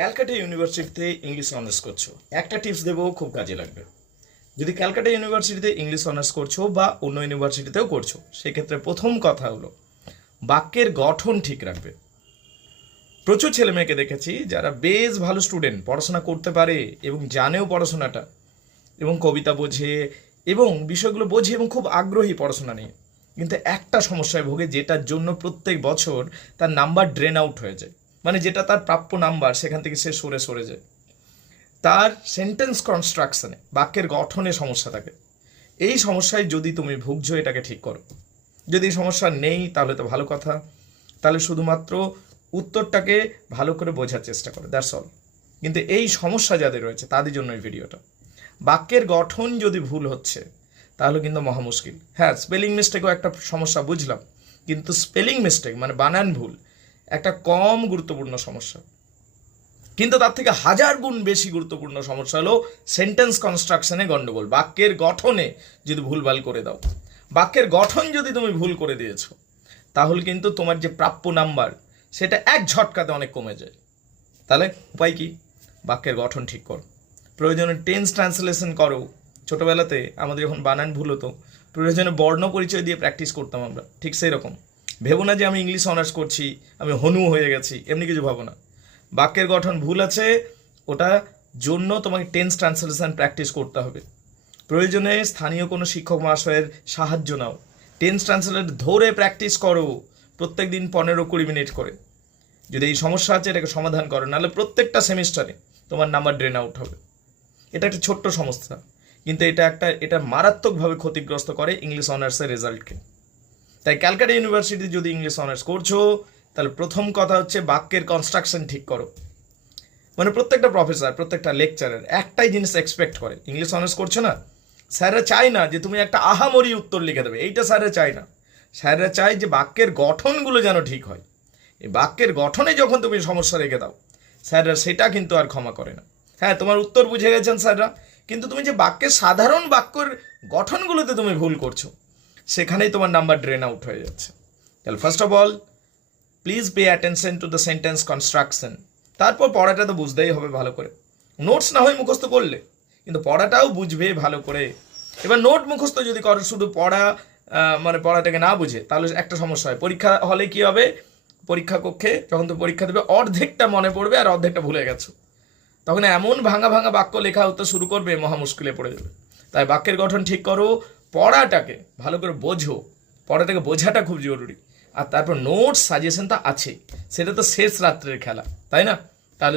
ক্যালকাটা ইউনিভার্সিটিতে English honours করছো, একটা টিপস দেবো, খুব কাজে লাগবে। যদি ক্যালকাটা ইউনিভার্সিটিতে ইংলিশ অনার্স করছো বা অন্য ইউনিভার্সিটিতেও করছো, সেক্ষেত্রে প্রথম কথা হলো বাক্যের গঠন ঠিক রাখবে। প্রচুর ছেলে মেয়েকে দেখেছি যারা বেশ ভালো স্টুডেন্ট, পড়াশোনা করতে পারে এবং জানেও পড়াশোনাটা, এবং কবিতা বোঝে এবং বিষয়গুলো বোঝে এবং খুব আগ্রহী পড়াশোনা নিয়ে, কিন্তু একটা সমস্যায় ভোগে যেটার জন্য প্রত্যেক বছর তার নাম্বার ড্রেন আউট হয়ে যায়। মানে যেটা তার প্রাপ্য নাম্বার, সেখান থেকে সে সরে সরে যায়। তার সেন্টেন্স কনস্ট্রাকশনে, বাক্যের গঠনে সমস্যা থাকে। এই সমস্যায় যদি তুমি ভুগছো, এটাকে ঠিক করো। যদি এই সমস্যা নেই তাহলে তো ভালো কথা, তাহলে শুধুমাত্র উত্তরটাকে ভালো করে বোঝার চেষ্টা করো, দ্যাটস অল। কিন্তু এই সমস্যা যাদের রয়েছে তাদের জন্য এই ভিডিওটা। বাক্যের গঠন যদি ভুল হচ্ছে তাহলে কিন্তু মহা মুশকিল। হ্যাঁ, স্পেলিং মিস্টেকও একটা সমস্যা বুঝলাম, কিন্তু স্পেলিং মিস্টেক মানে বানান ভুল একটা কম গুরুত্বপূর্ণ সমস্যা, কিন্তু তার থেকে হাজার গুণ বেশি গুরুত্বপূর্ণ সমস্যা হলো সেন্টেন্স কনস্ট্রাকশনে গন্ডগোল। বাক্যের গঠনে যদি ভুলভাল করে দাও, বাক্যের গঠন যদি তুমি ভুল করে দিয়েছো, তাহলে কিন্তু তোমার যে প্রাপ্য নাম্বার সেটা এক ঝটকাতে অনেক কমে যায়। তাহলে উপায় কি? বাক্যের গঠন ঠিক করো, প্রয়োজনে টেন্স ট্রান্সলেশন করো। ছোটোবেলাতে আমাদের যখন বানান ভুল হতো, প্রয়োজনে বর্ণ পরিচয় দিয়ে প্র্যাকটিস করতাম আমরা, ঠিক সেই রকম। ভেবো না যে আমি ইংলিশ অনার্স করছি, আমি হনু হয়ে গেছি, এমনি কিছু ভাবো না। বাক্যের গঠন ভুল আছে, ওটা জন্য তোমাকে টেন্স ট্রান্সলেশন প্র্যাকটিস করতে হবে। প্রয়োজনে স্থানীয় কোনো শিক্ষক মহাশয়ের সাহায্য নাও, টেন্স ট্রান্সলেট ধরে প্র্যাকটিস করো প্রত্যেক দিন 15-20 মিনিট করে। যদি এই সমস্যা আছে এটাকে সমাধান করো, নাহলে প্রত্যেকটা সেমিস্টারে তোমার নাম্বার ড্রেন আউট হবে। এটা একটা ছোট্ট সমস্যা, কিন্তু এটা মারাত্মকভাবে ক্ষতিগ্রস্ত করে ইংলিশ অনার্সের রেজাল্টকে। তাই ক্যালকাটা ইউনিভার্সিটি যদি ইংলিশ অনার্স করছো, তাহলে প্রথম কথা হচ্ছে বাক্যের কনস্ট্রাকশন ঠিক করো। মানে প্রত্যেকটা প্রফেসর, প্রত্যেকটা লেকচারার একটাই জিনিস এক্সপেক্ট করে, ইংলিশ অনার্স করছো না, স্যাররা চায় না যে তুমি একটা আহামরি উত্তর লিখে দেবে, এইটা স্যাররা চায় না। স্যাররা চায় যে বাক্যের গঠনগুলো যেন ঠিক হয়। এই বাক্যের গঠনে যখন তুমি সমস্যা রেখে দাও, স্যাররা সেটা কিন্তু আর ক্ষমা করে না। হ্যাঁ, তোমার উত্তর বুঝে গেছেন স্যাররা, কিন্তু তুমি যে বাক্যের সাধারণ বাক্যের গঠনগুলোতে তুমি ভুল করছো, সেখানেই তোমার নাম্বার ড্রেন আউট হয়ে যাচ্ছে। তাহলে first of all please pay attention to the sentence construction. তারপর পড়াটা তো বুঝতেই হবে ভালো করে। নোটস না হয় মুখস্থ করলে, কিন্তু পড়াটাও বুঝবে ভালো করে। এবার নোট মুখস্থ যদি করো, শুধু পড়া মানে পড়াটাকে না বুঝে, তাহলে একটা সমস্যা হয়। পরীক্ষা হলে কি হবে, পরীক্ষা কক্ষে যখন তো পরীক্ষা দেবে, অর্ধেকটা মনে পড়বে আর অর্ধেকটা ভুলে গেছো। তখন এমন ভাঙা ভাঙা বাক্য লেখা হতে শুরু করবে, মহা মুশকিলে পড়ে যাবে। তাই বাক্যের গঠন ঠিক করো, পড়াটাকে ভালো করে বোঝো, পড়াটাকে বোঝাটা খুব জরুরি। আর তারপর নোটস সাজেশন তো আছে, সেটা তো শেষ রাত্রের খেলা, তাই না? তাহলে